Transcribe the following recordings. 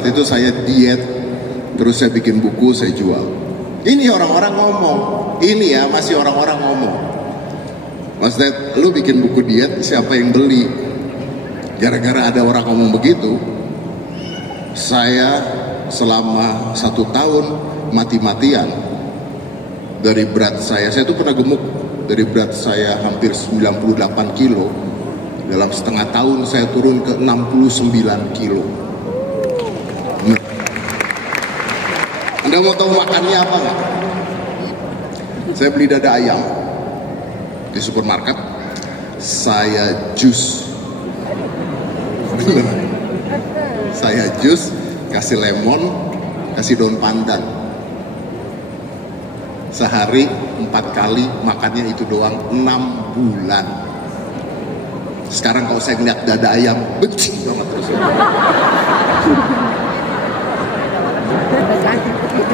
saat itu saya diet, terus saya bikin buku, saya jual. Ini orang-orang ngomong, ini ya masih orang-orang ngomong, Mas Ded, lu bikin buku diet, siapa yang beli? Gara-gara ada orang ngomong begitu, saya selama 1 tahun mati-matian. Dari berat saya tuh pernah gemuk, dari berat saya hampir 98 kilo, dalam setengah tahun saya turun ke 69 kilo. Anda mau tahu makannya apa nggak? Saya beli dada ayam di supermarket, saya jus. Saya jus, kasih lemon, kasih daun pandan. Sehari 4 kali makannya itu doang 6 bulan. Sekarang kalau saya ngeliat dada ayam, benci banget terus.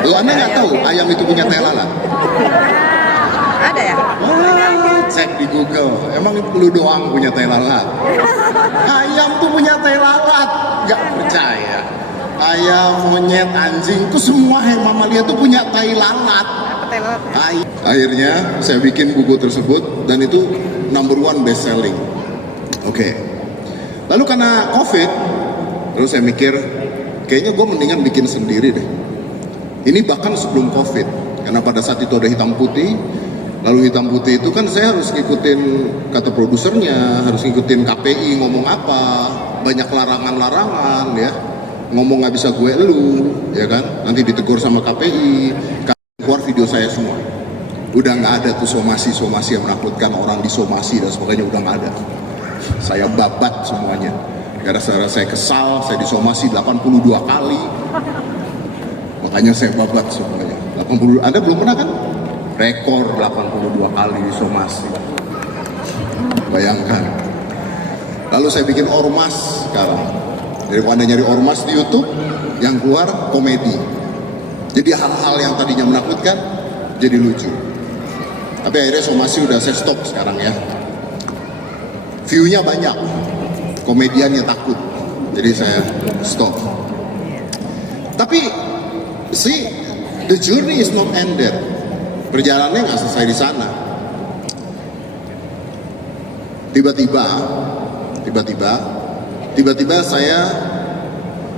Lo Anda nggak tahu ayam itu punya tai lalat? Ada ya? Cek di Google, emang lu doang punya tai lalat? Ayam tuh punya tai lalat, nggak percaya? Ayam, monyet, anjing, tuh semua mamalia tuh punya tai lalat. Tai lalat ya? Akhirnya saya bikin buku tersebut dan itu #1 best selling. Oke. Lalu karena COVID, terus saya mikir kayaknya gue mendingan bikin sendiri deh. Ini bahkan sebelum COVID, karena pada saat itu ada hitam putih. Lalu hitam putih itu kan saya harus ngikutin kata produsernya, harus ngikutin KPI ngomong apa, banyak larangan-larangan ya, ngomong nggak bisa gue elu, ya kan, nanti ditegur sama KPI, keluar video saya semua, udah nggak ada tuh somasi yang menakutkan orang disomasi dan sebagainya, udah nggak ada, saya babat semuanya, gara-gara saya kesal, saya disomasi 82 kali, makanya saya babat semuanya, 80, Anda belum pernah kan? Rekor 82 kali disomasi. Bayangkan. Lalu saya bikin ormas sekarang. Jadi kalau Anda nyari ormas di YouTube, yang keluar komedi. Jadi hal-hal yang tadinya menakutkan jadi lucu. Tapi akhirnya somasi udah saya stop sekarang ya. View-nya banyak, komediannya takut. Jadi saya stop. Tapi see, the journey is not ended. Perjalanannya nggak selesai di sana. Tiba-tiba saya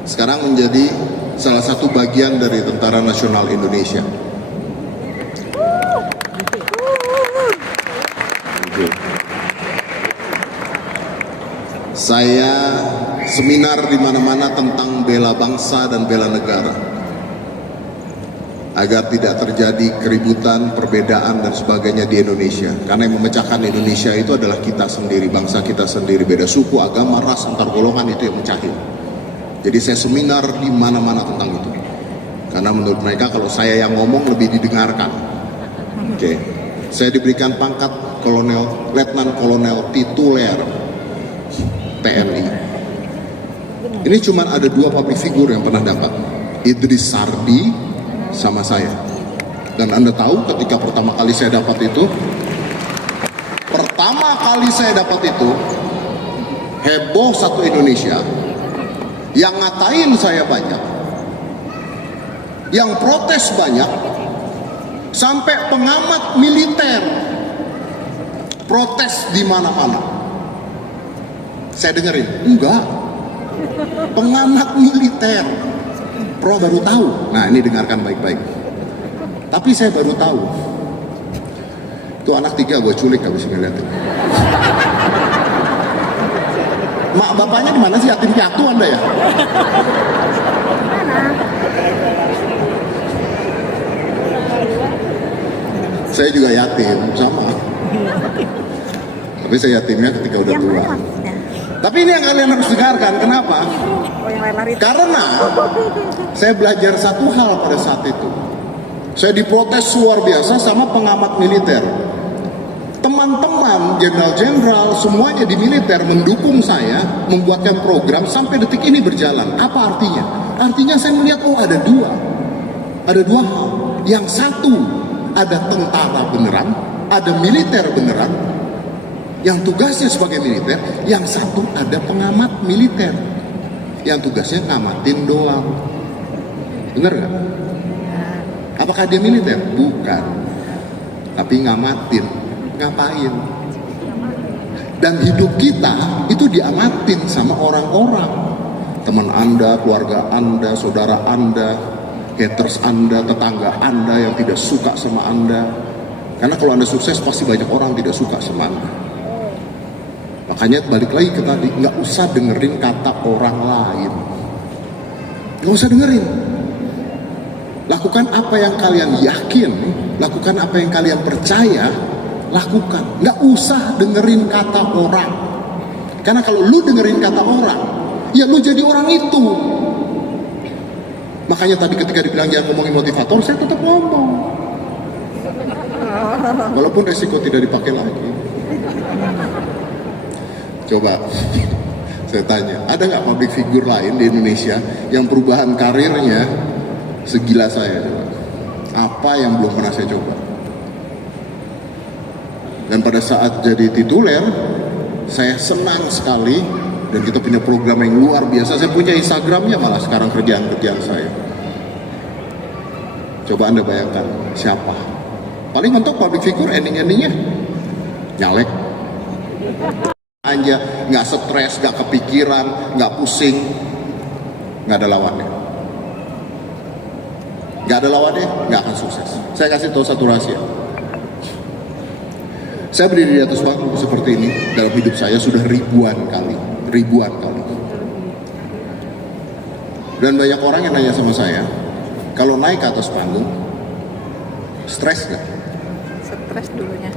sekarang menjadi salah satu bagian dari Tentara Nasional Indonesia. Saya seminar di mana-mana tentang bela bangsa dan bela negara, agar tidak terjadi keributan, perbedaan, dan sebagainya di Indonesia. Karena yang memecahkan Indonesia itu adalah kita sendiri, bangsa kita sendiri. Beda suku, agama, ras, antar golongan itu yang mecahin. Jadi saya seminar di mana-mana tentang itu. Karena menurut mereka kalau saya yang ngomong lebih didengarkan. Oke. Saya diberikan pangkat kolonel, letnan kolonel tituler TNI. Ini cuma ada 2 public figure yang pernah dapat. Idris Sardi sama saya. Dan Anda tahu ketika pertama kali saya dapat itu, heboh satu Indonesia, yang ngatain saya banyak, yang protes banyak, sampai pengamat militer protes di mana-mana. Saya dengerin, enggak, pengamat militer baru tahu. Nah ini dengarkan baik-baik. Tapi saya baru tahu. Itu anak 3 gue culik habis ngeliatin. Mak bapaknya di mana sih, yatim piatu Anda ya? Saya juga yatim, sama. Tapi saya yatimnya ketika udah tua. Tapi ini yang kalian harus dengarkan. Kenapa? Karena saya belajar satu hal pada saat itu. Saya diprotes luar biasa sama pengamat militer. Teman-teman, jenderal-jenderal, semuanya di militer mendukung saya membuatkan program sampai detik ini berjalan. Apa artinya? Artinya saya melihat, oh ada dua hal. Yang satu, ada tentara beneran, ada militer beneran, yang tugasnya sebagai militer. Yang satu, ada pengamat militer. yang tugasnya ngamatin doang. Bener nggak? Apakah dia militer? Bukan. Tapi ngamatin. Ngapain? Dan hidup kita itu diamatin sama orang-orang. Teman Anda, keluarga Anda, saudara Anda, haters Anda, tetangga Anda yang tidak suka sama Anda. Karena kalau Anda sukses pasti banyak orang tidak suka sama Anda. Makanya balik lagi ke tadi, nggak usah dengerin kata orang lain. Nggak usah dengerin. Lakukan apa yang kalian yakin, lakukan apa yang kalian percaya, lakukan. Nggak usah dengerin kata orang. Karena kalau lu dengerin kata orang, ya lu jadi orang itu. Makanya tadi ketika dibilang jangan ngomongin motivator, saya tetap ngomong. Walaupun resiko tidak dipakai lagi. Coba saya tanya, ada nggak public figure lain di Indonesia yang perubahan karirnya segila saya? Coba. Apa yang belum pernah saya coba? Dan pada saat jadi tituler, saya senang sekali. Dan kita punya program yang luar biasa. Saya punya Instagramnya malah sekarang kerjaan-kerjaan saya. Coba Anda bayangkan siapa? Paling mentok public figure ending-endingnya nyalek. Anja nggak stres, nggak kepikiran, nggak pusing, nggak ada lawannya. Nggak ada lawannya, nggak akan sukses. Saya kasih tahu satu rahasia. Saya berdiri di atas panggung seperti ini dalam hidup saya sudah ribuan kali. Dan banyak orang yang nanya sama saya, kalau naik ke atas panggung, stres nggak? Stres dulunya.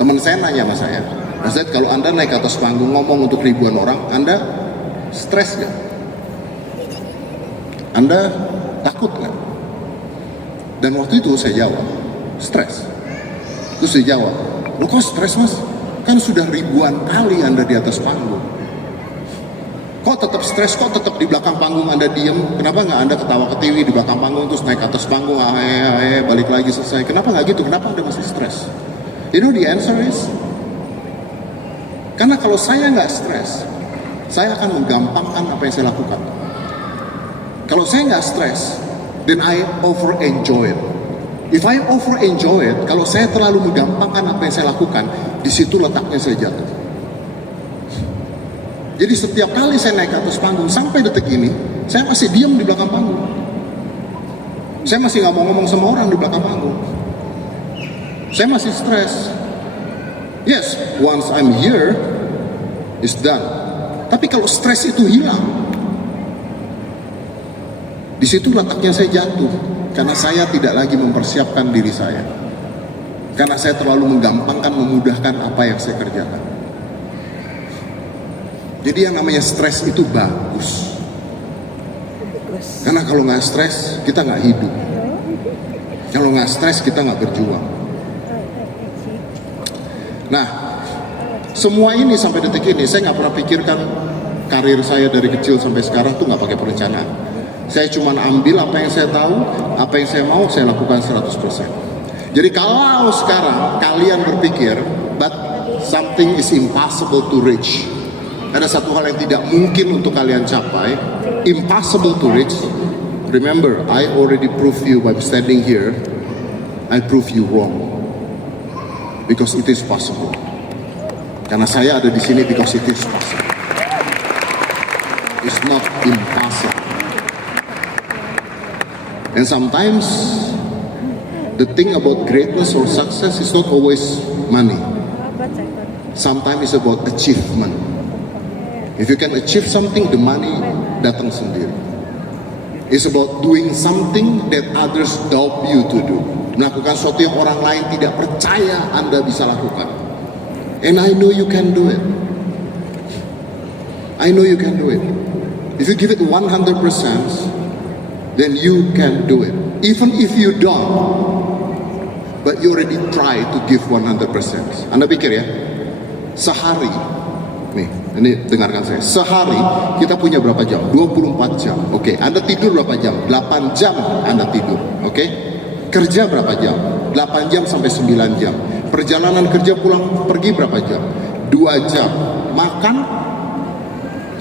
Teman saya nanya sama saya, Mas Zed, kalau Anda naik ke atas panggung ngomong untuk ribuan orang, Anda stres nggak? Anda takut nggak? Dan waktu itu saya jawab, stres. Terus saya jawab, lo kok stres Mas? Kan sudah ribuan kali Anda di atas panggung. Kok tetap stres, kok tetap di belakang panggung Anda diem? Kenapa nggak Anda ketawa ketiwi di belakang panggung terus naik ke atas panggung, balik lagi selesai? Kenapa nggak gitu? Kenapa Anda masih stres? You know the answer is, karena kalau saya nggak stres, saya akan menggampangkan apa yang saya lakukan. Kalau saya nggak stres, then I over enjoy it. If I over enjoy it, kalau saya terlalu menggampangkan apa yang saya lakukan, di situ letaknya saya jatuh. Jadi setiap kali saya naik ke atas panggung sampai detik ini, saya masih diam di belakang panggung. Saya masih nggak mau ngomong sama orang di belakang panggung. Saya masih stres. Yes, once I'm here, it's done. Tapi kalau stres itu hilang, di situ letaknya saya jatuh. Karena saya tidak lagi mempersiapkan diri saya. Karena saya terlalu menggampangkan, memudahkan apa yang saya kerjakan. Jadi yang namanya stres itu bagus. Karena kalau nggak stres, kita nggak hidup. Kalau nggak stres, kita nggak berjuang. Nah, semua ini sampai detik ini, saya nggak pernah pikirkan karir saya dari kecil sampai sekarang tuh nggak pakai perencanaan. Saya cuma ambil apa yang saya tahu, apa yang saya mau, saya lakukan 100%. Jadi kalau sekarang kalian berpikir, but something is impossible to reach. Ada satu hal yang tidak mungkin untuk kalian capai, impossible to reach. Remember, I already proved you by standing here. I prove you wrong, because it is possible. Karena saya ada di sini because it is possible. It's not impossible. And sometimes the thing about greatness or success is not always money. Sometimes it's about achievement. If you can achieve something, the money datang sendiri. It's about doing something that others doubt you to do. Melakukan sesuatu yang orang lain tidak percaya Anda bisa lakukan. And I know you can do it. I know you can do it. If you give it 100%, then you can do it. Even if you don't, but you already try to give 100%. Anda pikir ya, sehari, nih, ini dengarkan saya, sehari kita punya berapa jam? 24 jam. Oke, Anda tidur berapa jam? 8 jam Anda tidur. Oke, kerja berapa jam? 8 jam sampai 9 jam. Perjalanan kerja pulang pergi berapa jam? 2 jam. Makan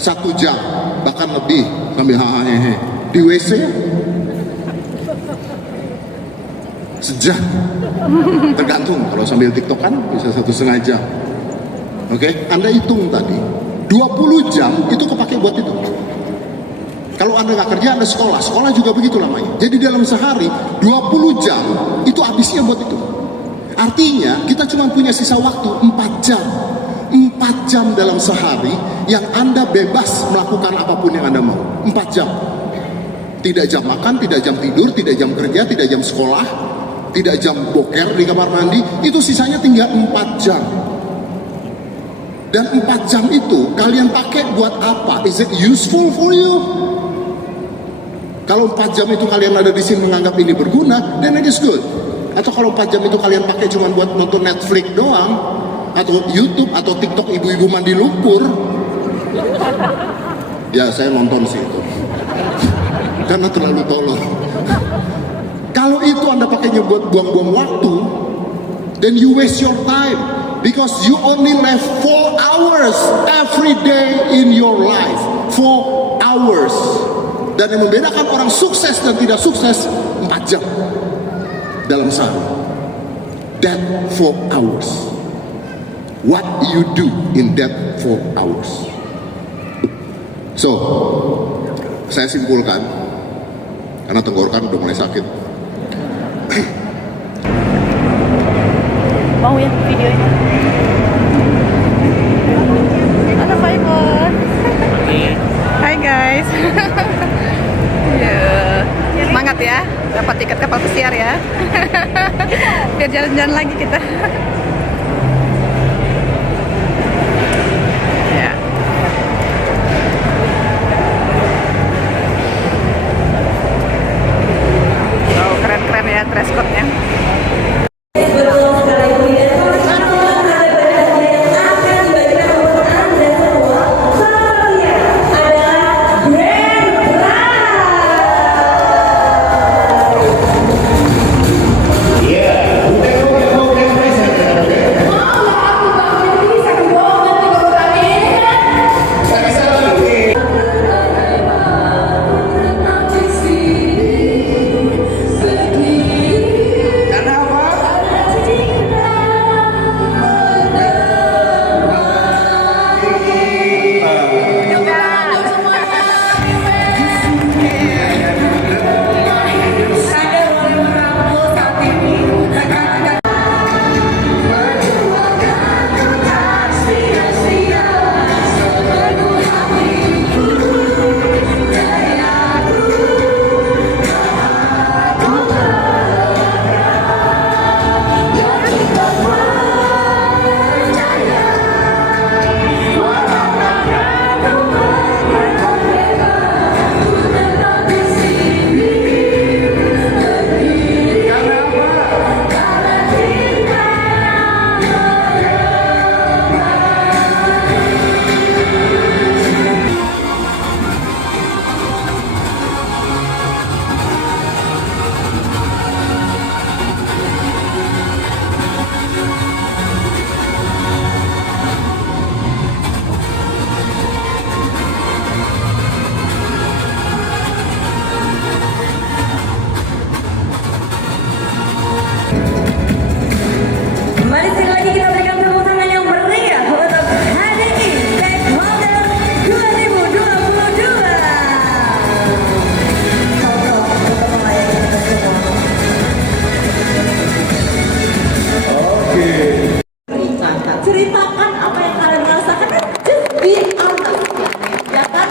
1 jam, bahkan lebih sambil hahaha di WC sejam, tergantung. Kalau sambil TikTok kan bisa 1,5 jam. Oke, Anda hitung tadi 20 jam itu kepake buat itu. Kalau Anda nggak kerja, Anda sekolah juga begitu lamanya. Jadi dalam sehari 20 jam itu habisnya buat itu. Artinya kita cuma punya sisa waktu 4 jam. 4 jam dalam sehari yang Anda bebas melakukan apapun yang Anda mau. 4 jam. Tidak jam makan, tidak jam tidur, tidak jam kerja, tidak jam sekolah, tidak jam boker di kamar mandi. Itu sisanya tinggal 4 jam. Dan 4 jam itu kalian pakai buat apa? Is it useful for you? Kalau 4 jam itu kalian ada di sini menganggap ini berguna, then it is good. Atau kalau 4 jam itu kalian pakai cuma buat nonton Netflix doang, atau YouTube, atau TikTok ibu-ibu mandi lumpur, ya saya nonton sih itu. Karena terlalu tolol. Kalau itu Anda pakainya buat buang-buang waktu, then you waste your time. Because you only left 4 hours every day in your life. 4 hours. Dan yang membedakan orang sukses dan tidak sukses 4 jam dalam sehari. That 4 hours. What you do in that 4 hours. So, saya simpulkan, karena tenggorokan udah mulai sakit. Mau ya videonya? Halo Faimon. Hai guys. Ya, semangat ya, dapat tiket kapal pesiar ya. Biar jalan-jalan lagi kita. Ya. Oh, keren-keren ya dress code-nya. Mari sekali lagi kita berikan tepuk tangan yang meriah untuk HDI Tech Model 2022. Ceritakan apa yang kalian rasakan, just be honest, ya kan?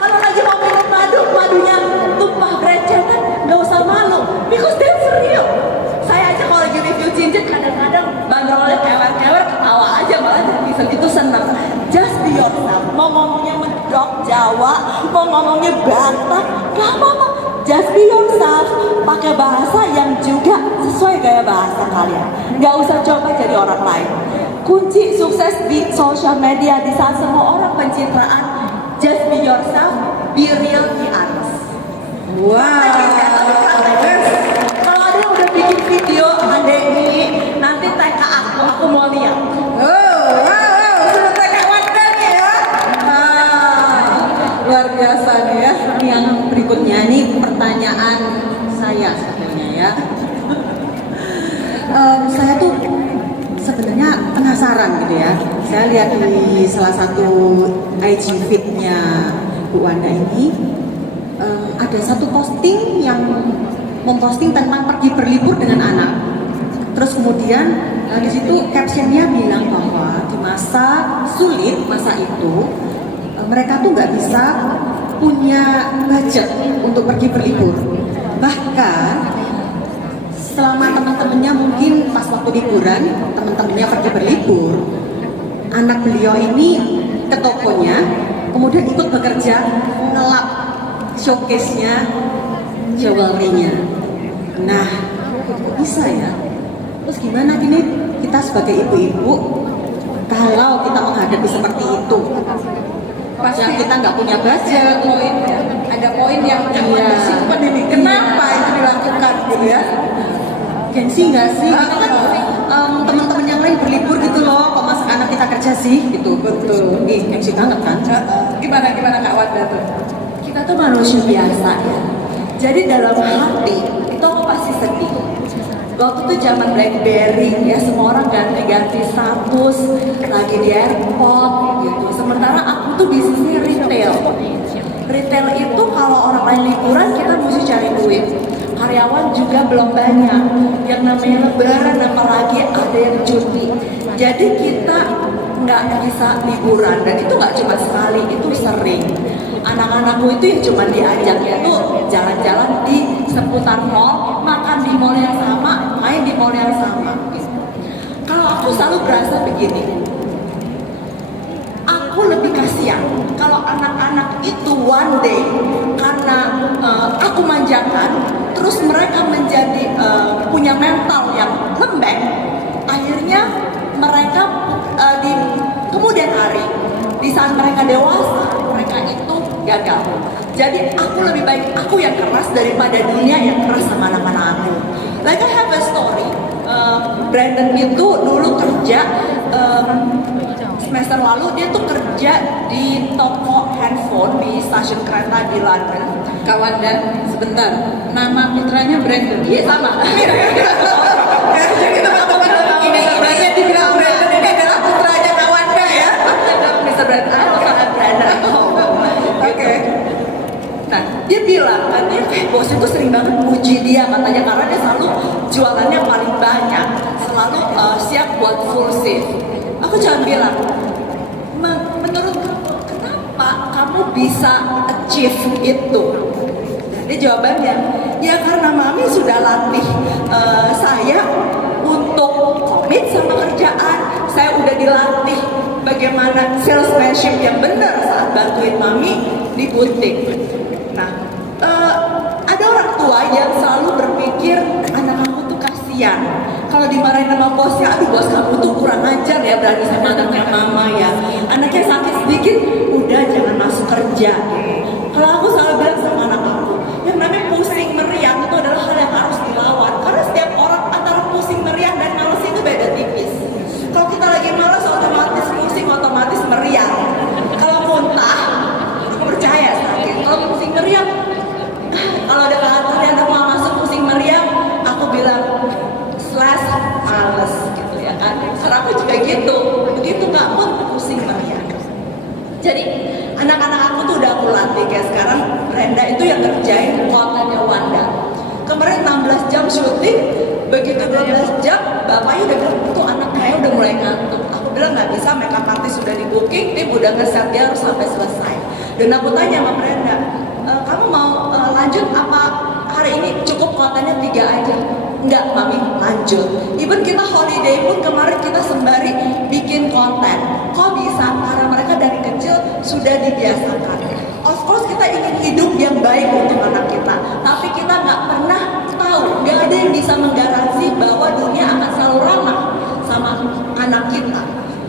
Kalau lagi mau minum madu, madunya tumpah berencetan, nggak usah malu, because that's real. Saya aja kalau lagi review cincin kadang-kadang bandrolnya kewer-kewer, ketawa aja malah itu seneng. Just be yourself. Mau ngomongnya medok Jawa, mau ngomongnya Batak, gak apa-apa. Just be yourself. Pakai bahasa yang juga sesuai gaya bahasa kalian. Gak usah coba jadi orang lain. Kunci sukses di sosial media di saat semua orang pencitraan. Just be yourself, be real, be honest. Wow. Kalau ada yang udah bikin video HDI, nanti tag ke aku mau lihat. Sudah tag ke Wanda nih ya. berikutnya, ini pertanyaan saya sebenarnya ya. Saya tuh sebenarnya penasaran gitu ya. Saya lihat di salah satu IG feed-nya Bu Wanda ini ada satu posting yang memposting tentang pergi berlibur dengan anak. Terus kemudian di situ captionnya bilang bahwa di masa sulit, masa itu mereka tuh nggak bisa punya budget untuk pergi berlibur. Bahkan selama teman-temannya mungkin pas waktu liburan, teman-temannya pergi berlibur, anak beliau ini ke tokonya, kemudian ikut bekerja ngelap showcase-nya, jewelry-nya. Nah, kok bisa ya? Terus gimana gini kita sebagai ibu-ibu kalau kita menghadapi seperti itu? Pasti kita nggak punya budget, ada poin yang disimpan ini. Kenapa itu dilakukan gitu ya? Gengsi nggak sih? Kita kan teman-teman yang lain berlibur gitu loh, kok masa anak kita kerja sih gitu. Betul. Gengsi banget kan? Gimana Kak Wanda tuh? Kita tuh manusia biasa ya. Jadi dalam hati itu aku pasti sedih. Waktu itu zaman BlackBerry ya, semua orang ganti-ganti status lagi di airport gitu. Sementara aku tuh bisnisnya retail. Retail itu kalau orang lain liburan kita mesti cari duit. Karyawan juga belum banyak. Yang namanya lebaran apalagi ada yang cuti. Jadi kita nggak bisa liburan dan itu nggak cuma sekali, itu sering. Anak-anakku itu ya cuma diajak ya tuh jalan-jalan di seputar mall, makan di mall yang sama, main di mall yang sama. Kalau aku selalu berasa begini, aku lebih kasihan kalau anak-anak itu one day karena aku manjakan, terus mereka menjadi punya mental yang lembek, akhirnya mereka di kemudian hari di saat mereka dewasa mereka itu gagal. Jadi aku lebih baik aku yang keras daripada dunia yang keras sama anak-anak aku. Like I have a story. Brandon itu dulu kerja semester lalu dia tuh kerja di toko handphone di stasiun kereta di London. Kak Wanda, sebentar. Nama putranya Brandon. Iya sama. Jadi teman-teman ini ibunya dibilang Brandon ini adalah putranya Kak Wanda ya. Mr. Brandon, aku sangat Brandon. Oke. Nah, dia bilang katanya bos itu sering banget puji dia katanya karena dia selalu jualannya paling banyak, selalu siap buat full shift. Aku cuma bilang, menurut kamu kenapa kamu bisa achieve itu? Dia jawabannya, ya karena mami sudah latih saya untuk komit sama kerjaan. Saya udah dilatih bagaimana salesmanship yang benar saat bantuin mami di butik. Nah, ada orang tua yang selalu berpikir anak aku tuh kasihan. Kalau dimarahin sama bosnya, aduh bos kamu tuh kurang ajar ya berani sama anaknya mama ya. Anaknya sakit sedikit, udah jangan masuk kerja. Kalau aku selalu bilang sama anak aku, yang namanya pusing meriang itu adalah hal yang harus dilawan. Karena setiap orang antara pusing meriang dan malas itu beda tipis. Kalau kita lagi malas otomatis pusing, otomatis meriang. Kalau muntah, aku percaya sakit. Kalau pusing meriang, kalau ada kantor yang mau masuk pusing meriang, aku bilang slash males gitu ya kan. Karena aku juga gitu, begitu nggak pun pusing meriang. Jadi anak-anak aku tuh udah aku latih kayak sekarang Brenda itu yang ngerjain kontennya Wanda. Kemarin 16 jam syuting, begitu 12 jam, bapaknya udah bilang tuh anak kayaknya udah mulai ngantuk. Aku bilang nggak bisa, makeup artist sudah di booking, tim udah nge-set dia harus sampai selesai. Dan aku tanya sama Brenda, kamu mau lanjut apa hari ini cukup kontennya 3 aja? Enggak mami, lanjut. Even kita holiday pun kemarin kita sembari bikin konten. Kok bisa? Karena mereka dari kecil sudah dibiasakan. Of course kita ingin hidup yang baik untuk anak kita, tapi kita nggak pernah tahu, nggak ada yang bisa menggaransi bahwa dunia akan selalu ramah sama anak kita.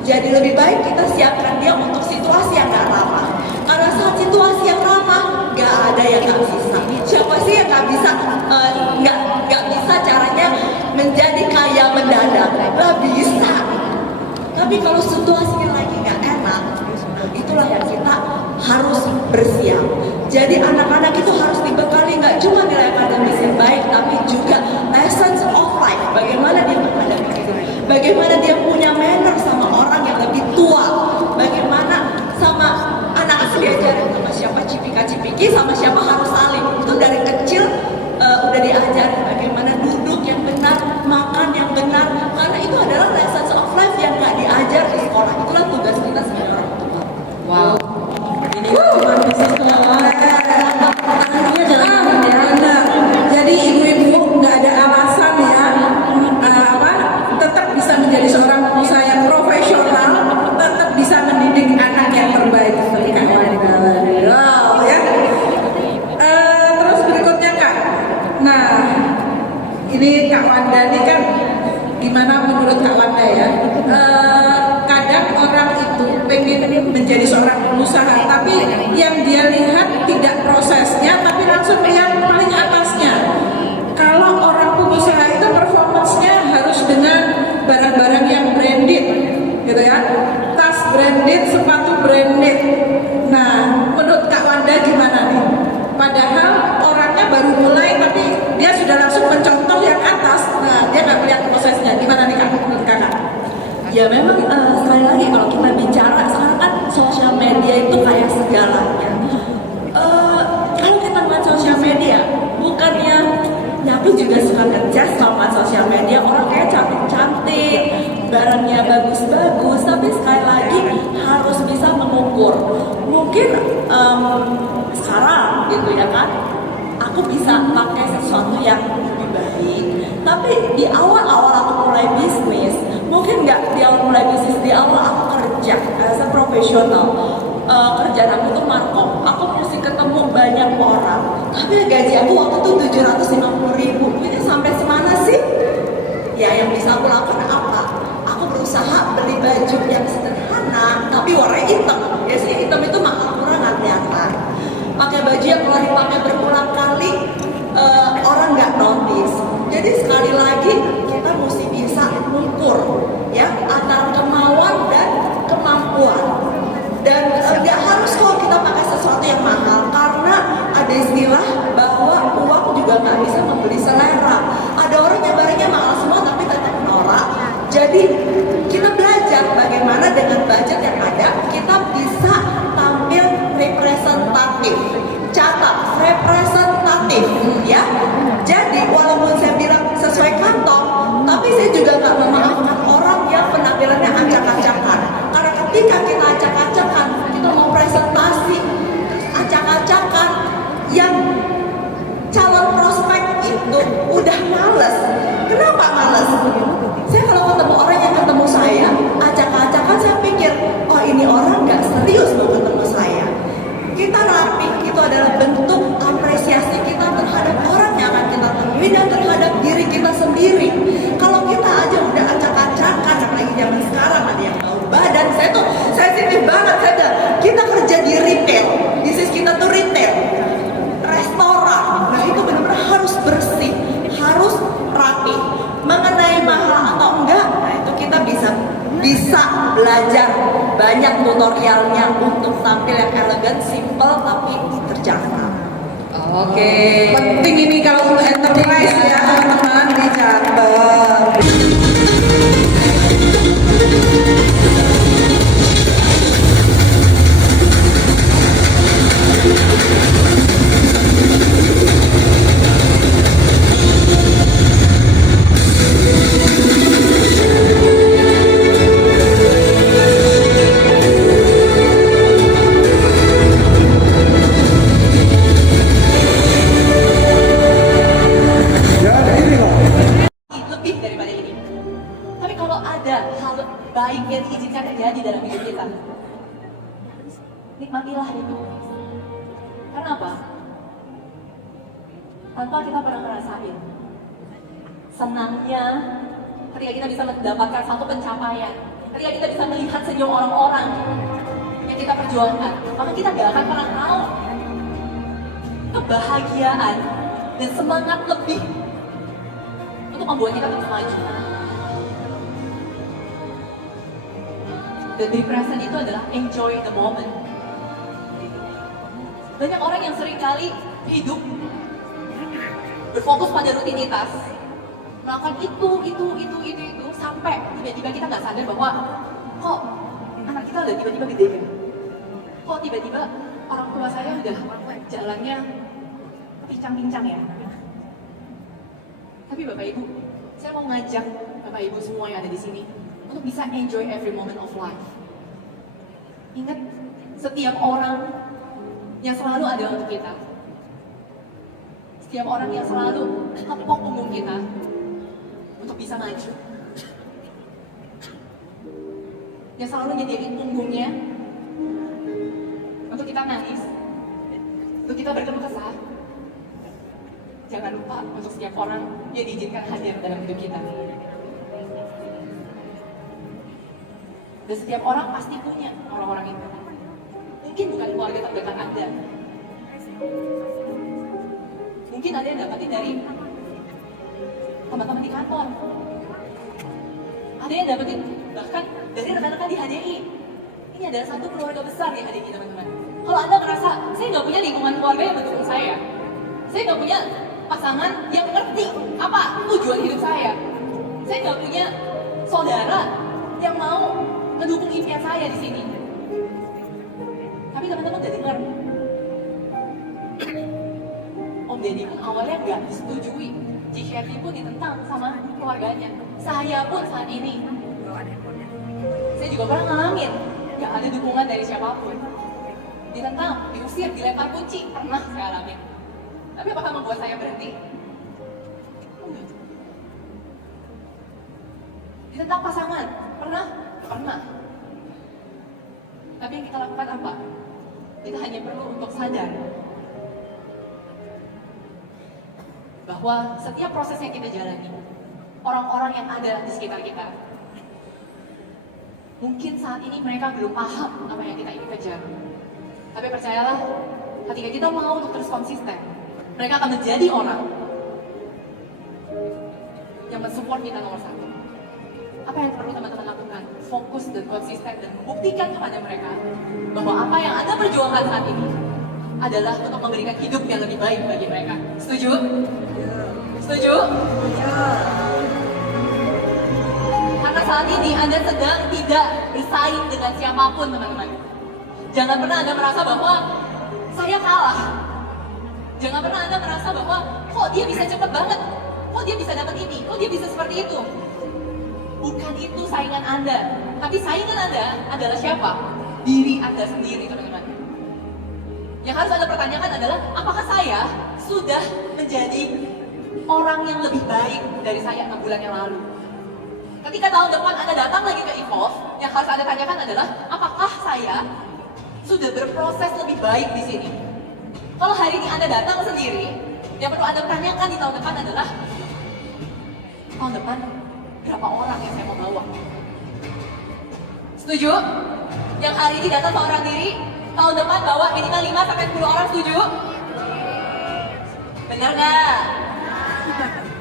Jadi lebih baik kita siapkan dia untuk situasi yang nggak ramah. Karena saat situasi yang ramah, nggak ada yang nggak bisa. Siapa sih yang nggak bisa? Nggak bisa caranya menjadi kaya mendadak. Nggak bisa. Tapi kalau situasinya lagi nggak enak, itulah yang kita harus bersiap. Jadi anak-anak itu harus cuma nilai akademis yang baik, tapi juga lessons of life. Bagaimana dia menghadapi hidup, bagaimana dia punya manner sama orang yang lebih tua, bagaimana sama anak diajarin sama siapa cipika-cipiki, sama siapa harus saling. Itu dari kecil udah diajarin bagaimana duduk yang benar, makan yang benar, karena itu adalah lessons of life yang nggak diajar di sekolah. Itulah tugas kita sebagai orang tua. Wow. Ini cuma bisa Artinya jangan ya. Jadi ibu-ibu nggak ada alasan ya, tetap bisa menjadi seorang pengusaha yang profesional, tetap bisa mendidik anak yang terbaik seperti Kak Wanda. Wow, ya. Terus berikutnya Kak. Nah, ini Kak Wanda ini kan gimana menurut Kak Wanda ya? Kadang orang itu pengen menjadi seorang pengusaha, tapi yang dia lihat tidak prosesnya, tapi langsung lihat paling atasnya. Kalau orang pengusaha itu performance-nya harus dengan barang-barang yang branded, gitu ya. Tas branded, sepatu branded. Nah, menurut Kak Wanda gimana nih? Padahal orangnya baru mulai, tapi dia sudah langsung mencontoh yang atas. Nah, dia nggak melihat prosesnya. Gimana nih Kak? Menurut Kakak? Ya memang sekali lagi kalau kita bicara sekarang kan sosial media itu kayak segalanya. Kalau kita ngeliat sosial media, bukannya ya aku juga suka ngecas sama sosial media, orang kayak cantik-cantik, barangnya bagus-bagus, tapi sekali lagi harus bisa mengukur. Mungkin sekarang gitu ya kan, aku bisa pakai sesuatu yang lebih baik, tapi di awal-awal aku mulai bisnis, mungkin nggak di awal mulai bisnis, di awal aku kerja as a profesional, kerjaan aku tuh markom, aku mesti ketemu banyak orang, tapi gaji aku waktu itu 750.000. Ini sampai semana sih? Ya yang bisa aku lakukan apa? Aku berusaha beli baju yang sederhana, tapi warnanya hitam. Biasanya hitam itu mahal, murah nggak kelihatan. Pakai baju yang kalau dipakai berulang kali, orang nggak notice. Jadi sekali lagi kita mesti bisa mengukur ya antara kemauan dan kemampuan. Dan nggak harus kok kita pakai sesuatu yang mahal, karena ada istilah bahwa uang juga nggak bisa membeli selera. Ada orang yang barangnya mahal semua tapi tetap norak. Jadi kita belajar bagaimana dengan budget yang ada kita bisa tampil representatif. Catat, representatif ya. Jadi walaupun saya bilang sesuai kantong, tapi saya juga nggak memaafkan orang yang penampilannya acak-acakan. Karena ketika kita acak-acakan, kita mau presentasi acak-acakan, yang calon prospek itu udah males. Kenapa males? Saya kalau ketemu orang yang ketemu saya acak-acakan, saya pikir, oh ini orang nggak serius mau ketemu saya. Kita rapi, itu adalah bentuk apresiasi kita terhadap orang yang akan kita temui dan terhadap diri kita sendiri. Kalau kita aja udah acak-acakan, apalagi zaman sekarang ada yang tahu badan, saya tuh sensitif banget. Saya bilang, kita kerja di retail, bisnis kita tuh retail, restoran. Nah itu benar-benar harus bersih, harus rapi. Mengenai mahal atau enggak, nah itu kita bisa belajar banyak tutorialnya untuk tampil yang elegan, simple tapi terjangkau. Oke. Penting ini kalau untuk enterprise ya teman-teman, dicatat. Lebih daripada ini. Tapi kalau ada hal baik yang diizinkan terjadi dalam hidup kita, nikmatilah itu. Karena apa? Tanpa kita pernah ngerasain senangnya ketika kita bisa mendapatkan satu pencapaian, ketika kita bisa melihat senyum orang-orang yang kita perjuangkan, maka kita gak akan pernah tahu kebahagiaan dan semangat lebih untuk membuat kita terus maju. Dan be present itu adalah enjoy the moment. Banyak orang yang seringkali hidup berfokus pada rutinitas, melakukan itu, sampai tiba-tiba kita nggak sadar bahwa kok anak kita udah tiba-tiba gede ya? Kok tiba-tiba orang tua saya udah jalannya pincang-pincang ya? Tapi Bapak Ibu, saya mau ngajak Bapak Ibu semua yang ada di sini untuk bisa enjoy every moment of life. Ingat, setiap orang yang selalu ada untuk kita. Setiap orang yang selalu kepok punggung kita untuk bisa maju. Yang selalu nyediain punggungnya untuk kita nangis, untuk kita berkeluh kesah. Jangan lupa untuk setiap orang yang diizinkan hadir dalam hidup kita. Dan setiap orang pasti punya orang-orang itu. Mungkin bukan keluarga terdekat Anda. Mungkin ada yang dapatin dari teman-teman di kantor. Ada yang dapetin bahkan dari rekan-rekan di HDI. Ini adalah satu keluarga besar di HDI, teman-teman. Kalau Anda merasa, saya nggak punya lingkungan keluarga yang mendukung saya nggak punya pasangan yang ngerti apa tujuan hidup saya nggak punya saudara yang mau mendukung impian saya di sini. Tapi teman-teman udah dengar, Om Deddy pun awalnya nggak disetujui, GCFD pun ditentang sama keluarganya. Saya pun saat ini, saya juga pernah ngalamin, nggak ada dukungan dari siapapun. Ditentang, diusir, dilempar kunci, pernah saya alamin. Tapi apakah membuat saya berhenti? Enggak. Ditentang pasangan, pernah? Pernah. Tapi yang kita lakukan apa? Kita hanya perlu untuk sadar bahwa setiap proses yang kita jalani, orang-orang yang ada di sekitar kita, mungkin saat ini mereka belum paham apa yang kita ingin kejar. Tapi percayalah, ketika kita mau untuk terus konsisten, mereka akan menjadi orang yang mensupport kita nomor satu. Apa yang perlu teman-teman lakukan? Fokus dan konsisten dan membuktikan kepada mereka bahwa apa yang Anda perjuangkan saat ini adalah untuk memberikan hidup yang lebih baik bagi mereka. Setuju? Setuju? Karena saat ini Anda sedang tidak bersaing dengan siapapun, teman-teman. Jangan pernah Anda merasa bahwa saya kalah. Jangan pernah Anda merasa bahwa kok dia bisa cepat banget, kok dia bisa dapat ini, kok dia bisa seperti itu. Bukan itu saingan Anda, tapi saingan Anda adalah siapa? Diri Anda sendiri, teman-teman. Yang harus Anda pertanyakan adalah, apakah saya sudah menjadi orang yang lebih baik dari saya 6 bulan yang lalu? Ketika tahun depan Anda datang lagi ke Evolve, yang harus Anda tanyakan adalah, apakah saya sudah berproses lebih baik di sini? Kalau hari ini Anda datang sendiri, yang perlu Anda tanyakan di tahun depan adalah, tahun depan berapa orang yang saya mau bawa? Setuju? Yang hari ini datang seorang diri, tahun depan bawa minimal 5-10 orang, setuju? Benar nggak?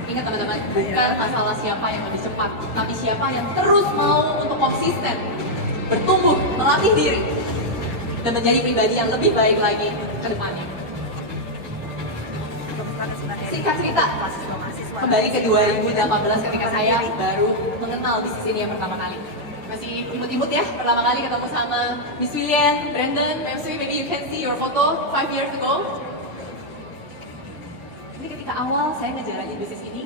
Ingat teman-teman, bukan masalah siapa yang lebih cepat, tapi siapa yang terus mau untuk konsisten, bertumbuh, melatih diri, dan menjadi pribadi yang lebih baik lagi ke depannya. Singkat cerita, kembali ke 2018 ketika saya baru mengenal bisnis ini yang pertama kali. Masih imut-imut ya, pertama kali ketemu sama Miss William, Brandon, maybe you can see your photo 5 years ago. Jadi ketika awal saya ngejalanin bisnis ini,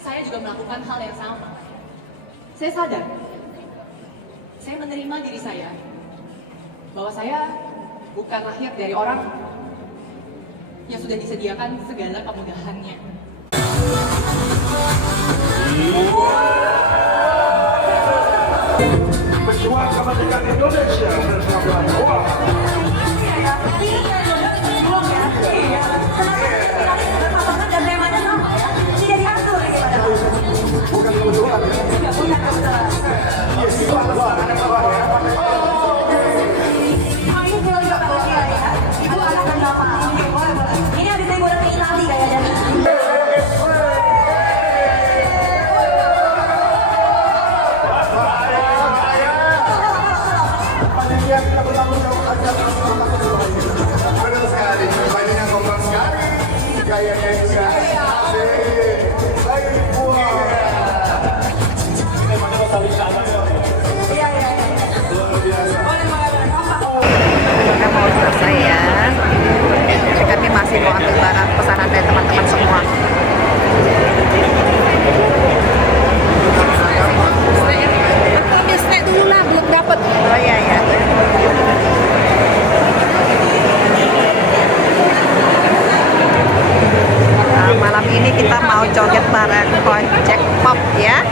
saya juga melakukan hal yang sama. Saya sadar, saya menerima diri saya, bahwa saya bukan lahir dari orang yang sudah disediakan segala kemudahannya. Pejuang kemerdekaan Indonesia bersama Wah. Dan temanya sama ya, tidak diatur gimana? Bukan kebetulan ya. Bukan kebetulan. Yes, itu ada bawah ya. Ini film juga bahagia ya. Ibu anak dan bapak. Ini habis saya buat ke Itali kayaknya. pesanan dari teman-teman semua. Ambil snack dulu lah, belum dapat. Oh iya ya. Nah, malam ini kita mau joget bareng Kojek Pop ya.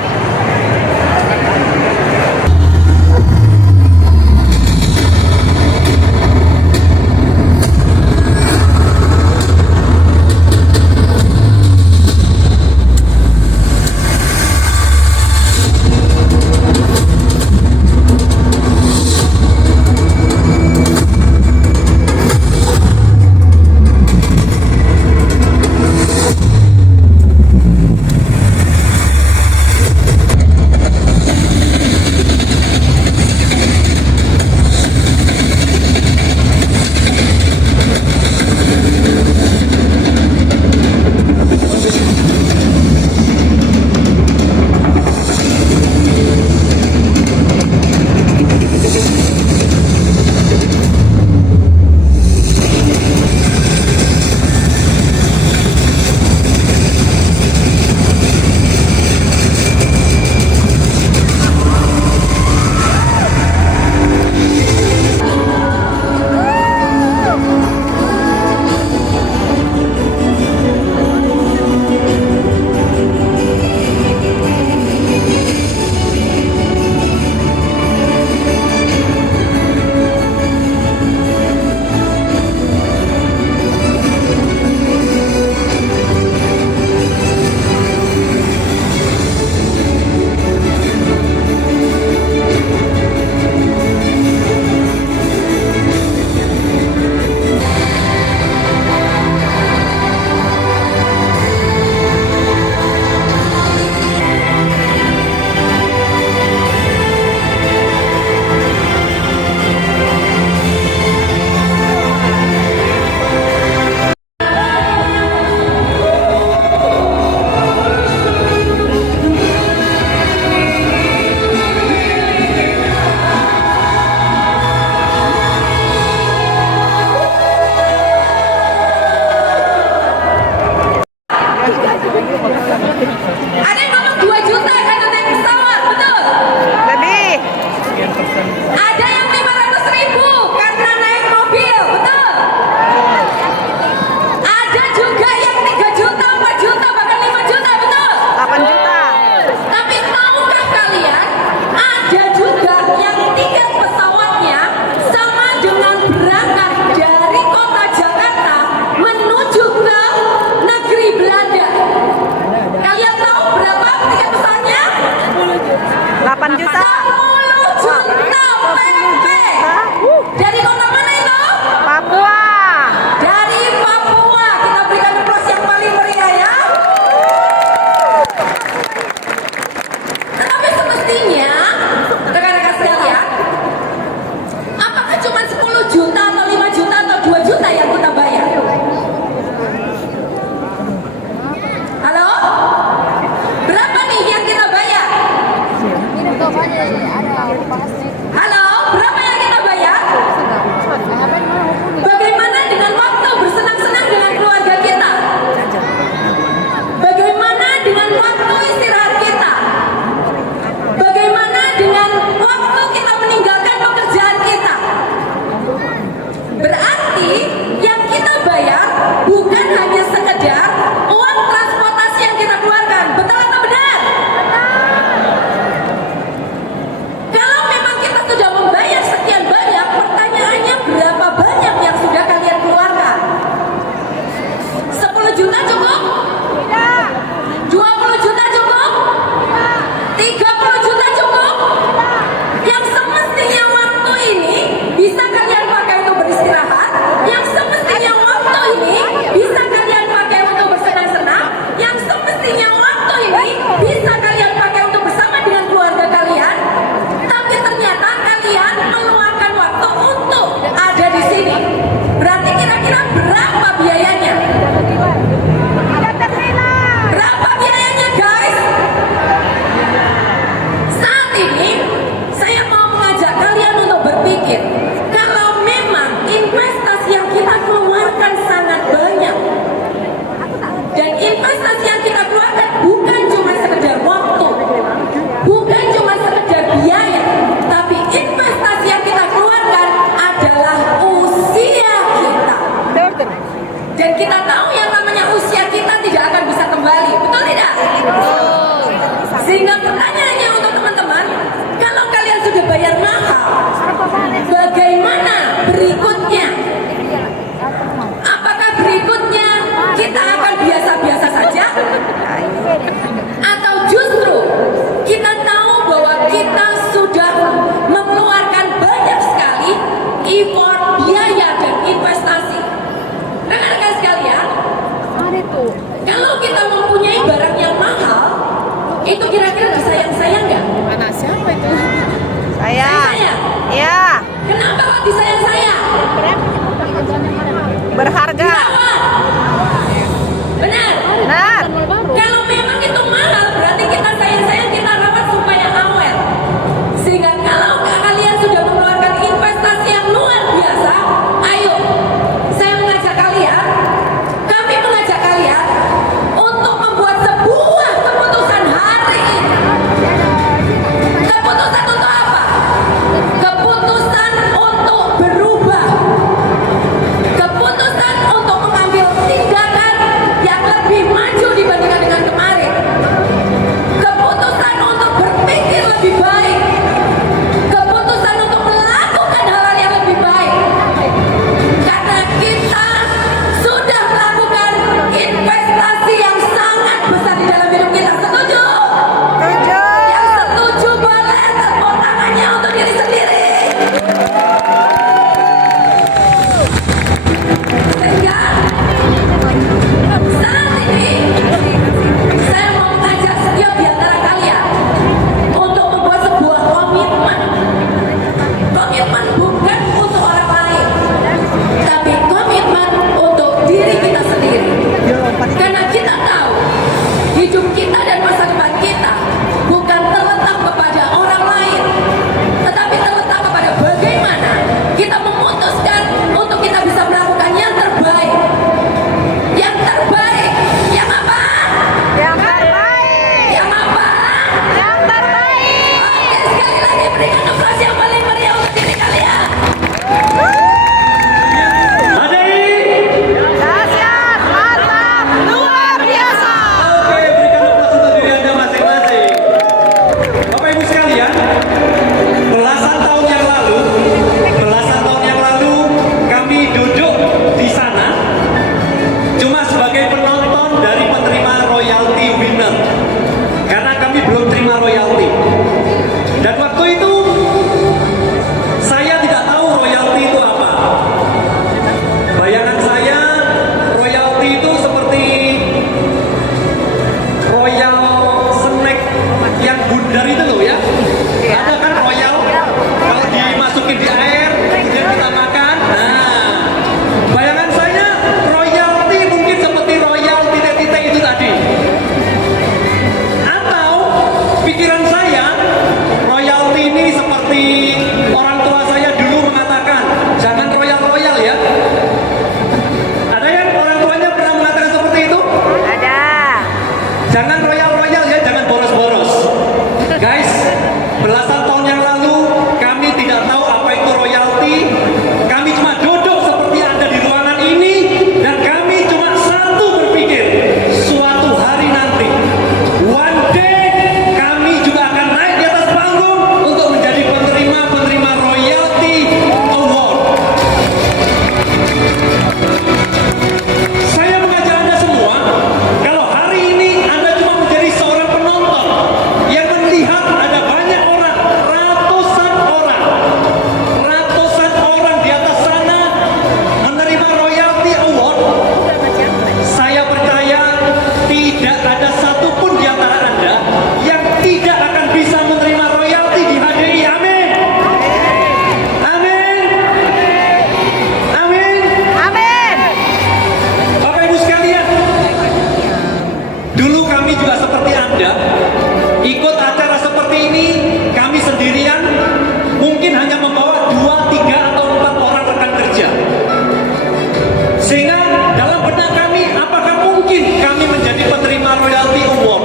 Dan investasi yang kita keluarkan bukan cuma sekedar waktu, bukan cuma sekedar biaya, tapi investasi yang kita keluarkan adalah usia kita. Dan kita tahu yang namanya usia kita tidak akan bisa kembali, betul tidak? Sehingga pertanyaannya untuk teman-teman, kalau kalian sudah bayar mahal, bagaimana berikutnya? Apakah berikutnya kita akan biasa-biasa saja? Atau justru kita tahu bahwa kita sudah mengeluarkan banyak sekali effort, biaya, dan investasi. Rekan-rekan sekalian, kalau kita mempunyai barang yang mahal, itu kira-kira disayang-sayang nggak? Mana siapa itu? Saya. Saya. Iya. Kenapa kok disayang-sayang? Berharga. Benar. Benar. Kalau memang itu mahal, berarti kita sayang-sayang, kita rawat supaya awet. Sehingga kalau kalian sudah mengeluarkan investasi yang luar biasa, ayo, saya mengajak kalian, kami mengajak kalian untuk membuat sebuah keputusan hari ini. Keputusan untuk apa? Keputusan untuk berubah. Keputusan untuk mengambil tindakan yang lebih maju dibandingkan dengan kemarin. Keputusan untuk berpikir lebih baik. Keputusan untuk melakukan hal-hal yang lebih baik. Karena kita sudah melakukan investasi yang sangat besar di dalam hidup kita. Setuju? Yang setuju boleh tepuk tangannya untuk diri sendiri. Sehingga saat ini saya mau mengajak setiap di antara kalian untuk membuat sebuah komitmen. Komitmen bukan untuk orang lain, tapi komitmen untuk diri kita sendiri. Karena kita tahu hidup kita dan masa depan kita bukan terletak kepada orang lain, tetapi terletak kepada bagaimana kita memutuskan untuk kita bisa melakukan yang terbaik. Yang terbaik, yang apa? Yang terbaik. Yang apa? Yang terbaik. Oke, sekali lagi berikan aplaus yang paling meriah untuk diri kalian. Dahsyat, mantap, luar biasa. Oke, berikan aplaus untuk diri Anda masing-masing. Bapak Ibu sekalian, belasan tahun yang lalu kami duduk di sana cuma sebagai penonton dari penerima royalti winner. Karena kami belum terima royalti. Dan waktu itu saya tidak tahu royalti itu apa. Bayangan saya royalti itu seperti royal snack yang bundar itu loh ya. Ada kan royal kalau dimasukin di air kemudian kita makan. Nah, bayangan saya royalti mungkin seperti royal titik-titik itu tadi. Atau pikiran saya royalti ini seperti orang tua saya dulu mengatakan jangan royal-royal ya. Ada yang orang tuanya pernah mengatakan seperti itu? Ada. Jangan royal-royal ya, jangan boros-boros. Guys, belasan tahun yang lalu kami tidak tahu apa itu royalti. Kami cuma duduk seperti Anda di ruangan ini dan kami cuma satu berpikir, suatu hari nanti, one day kami juga akan naik di atas panggung untuk menjadi penerima royalti award. Saya mengajak Anda semua, kalau hari ini Anda cuma menjadi seorang penonton yang melihat ada banyak orang, ratusan orang di atas sana menerima royalty award. Saya percaya tidak ada satupun di antara Anda yang tidak akan bisa menerima royalty di HDI. Amin. Amin. Amin. Amin. Bapak Ibu sekalian, dulu kami juga seperti Anda, ikut acara seperti ini, kami sendirian, mungkin hanya membawa 2, 3, atau 4 orang rekan kerja. Sehingga dalam benak kami, apakah mungkin mungkin kami menjadi penerima royalty award.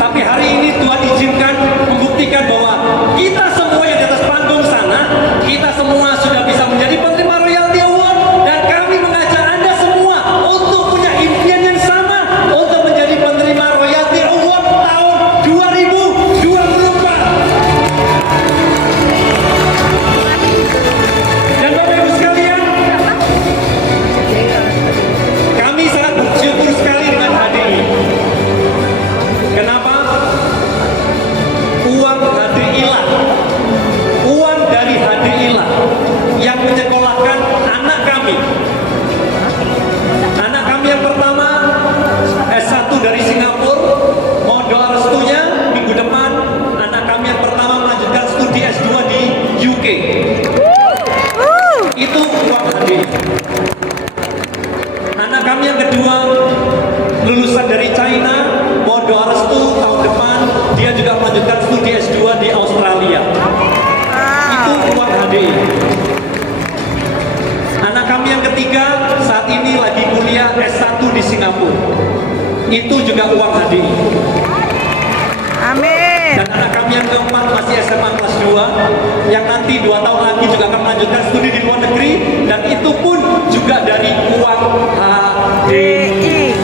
Tapi hari ini Tuhan izinkan membuktikan bahwa kita semua yang di atas panggung sana, kita semua sudah bisa menjadi penerima royalty award, dan kami mengajak Anda semua untuk punya impian yang sama untuk menjadi penerima royalty award tahun 2024. Dan Bapak Ibu sekalian, kami sangat bersyukur sekali dengan HDI. Kenapa? Uang HDI lah, uang dari HDI lah yang menyekolahkan anak kami. Anak kami yang pertama S1 dari Singapura, mohon doa restunya minggu depan anak kami yang pertama melanjutkan studi S2 di UK. Itu uang HDI. Anak kami yang kedua lulusan dari China, mohon doa restu tahun depan dia juga melanjutkan studi S2 di Australia. Itu uang HDI. Anak kami yang ketiga saat ini lagi kuliah S1 di Singapura. Itu juga uang HDI. Amin. Dan anak kami yang keempat masih SMA kelas 2 yang nanti 2 tahun lagi juga akan melanjutkan studi di luar negeri, dan itu pun juga dari uang HDI.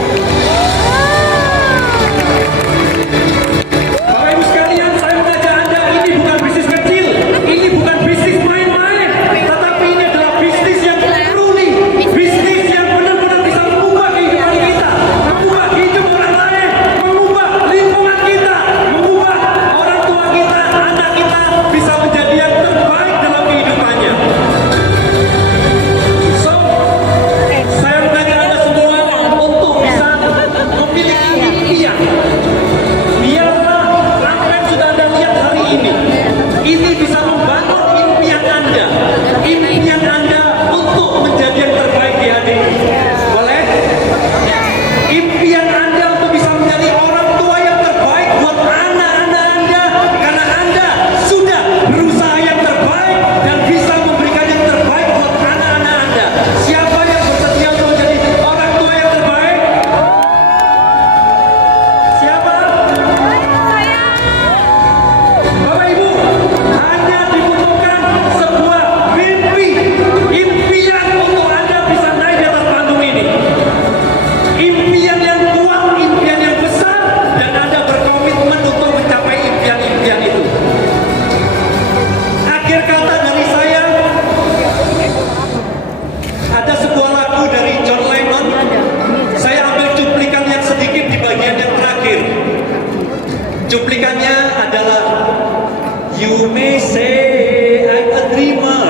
Bapak Ibu sekalian, saya mengajak Anda, ini bukan bisnis kecil, ini bukan bisnis main-main, tetapi ini adalah bisnis yang truly, bisnis yang benar-benar bisa mengubah kehidupan kita, mengubah hidup orang lain, mengubah lingkungan kita, mengubah orang tua kita, anak kita bisa menjadi yang terbaik dalam kehidupannya. So, saya mengajak Anda semua untuk bisa memiliki impian. Biarlah apa yang sudah Anda lihat hari ini bisa membangun impian Anda untuk menjadi yang terbaik di HDI. Boleh? Impian Anda untuk bisa menjadi orang tua yang terbaik buat anak-anak Anda, karena Anda sudah berusaha yang terbaik dan bisa memberikan yang terbaik buat anak-anak Anda. Siapa yang bersedia untuk menjadi orang tua yang terbaik? Siapa? Bapak Ibu, hanya dibutuhkan sebuah mimpi, impian untuk Anda bisa naik di atas panggung ini. Impian yang kuat, impian yang besar, dan Anda berkomitmen untuk mencapai impian-impian itu. Akhir kata dari saya, ada sebuah lagu dari John Lennon. Saya ambil cuplikan yang sedikit di bagian yang terakhir. Cuplikannya adalah You may say I'm a dreamer.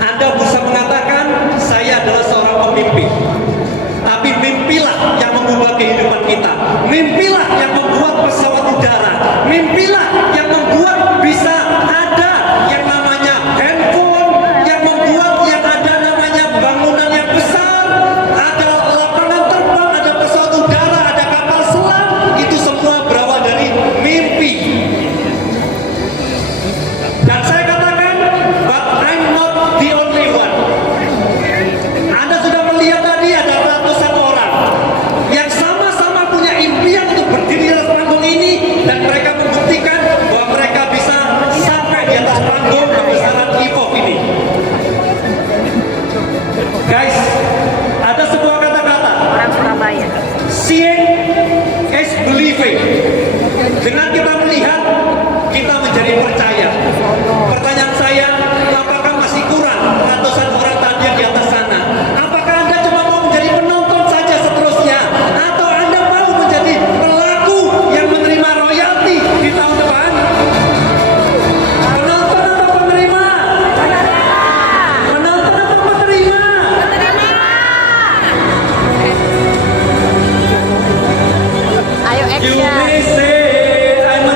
Anda bisa mengatakan saya adalah seorang pemimpi. Tapi mimpilah yang mengubah kehidupan kita. Mimpilah yang membuat pesawat udara. Mimpilah yang membuat bisa ada yang namanya handphone, yang membuat yang ada namanya bangunan yang besar, ada lapangan terbang, ada pesawat udara, ada kapal selam. Itu semua berawal dari mimpi. Dan saya katakan, but I'm not the only one. Anda sudah melihat tadi ada ratusan orang yang sama-sama punya impian untuk berdiri di atas panggung ini, dan mereka membuktikan bahwa mereka bisa sampai di atas panggung kebesaran Evoque ini. Guys, ada sebuah kata-kata, Orang Surabaya. seeing is believing. Dengan kita melihat, kita menjadi percaya. Pertanyaan saya, apakah masih kurang ratusan orang tadi yang di atas sana? Apakah Anda cuma mau menjadi penonton saja seterusnya? Atau Anda mau menjadi pelaku yang menerima royalti di tahun depan? Penonton atau penerima? Penonton atau penerima? Ayo You action. may say I'm a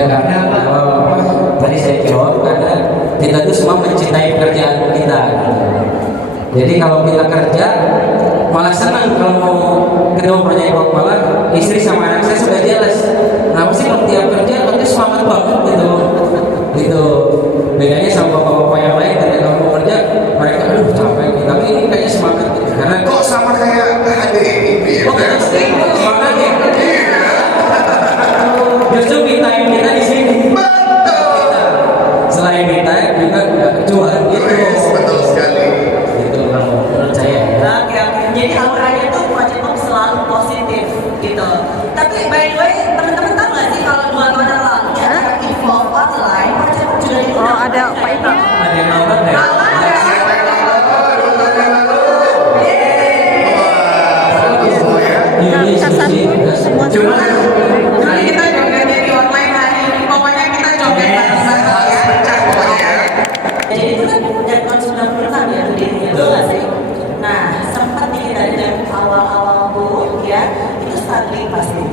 Ya karena tadi saya jawab karena kita itu semua mencintai pekerjaan kita. Jadi kalau kita kerja malah senang kalau mau ketemu proyek pop, malah istri sama anak saya sudah jelas. Kenapa sih kalau tiap kerja nanti semangat banget gitu. Bedanya sama bapak-bapak yang lain ketika kamu kerja mereka aduh capek gitu. Tapi ini kayaknya semangat gitu. Karena Kok sama kayak ini ya? semangat ya. Justru me time kita di sini. Selain me time juga udah kecuali gitu. Betul sekali. Gitu kalau menurut saya. Oke, oke. Jadi auranya tuh Project Pop selalu positif gitu. Tapi by the way, teman-teman tahu nggak sih kalau 2 tahun yang lalu ya Evolve Online Project Pop juga diundang. Oh, ada Pak Ika. Ada yang nonton nggak? Ini suci. Semua Cuma Nanti kita jogetnya di online hari ini. Pokoknya kita joget bareng-bareng ya. Jadi itu kan dari tahun 96 ya berdirinya, betul nggak sih? Nah, sempat nih kita dari awal-awal boom ya, itu struggling pasti.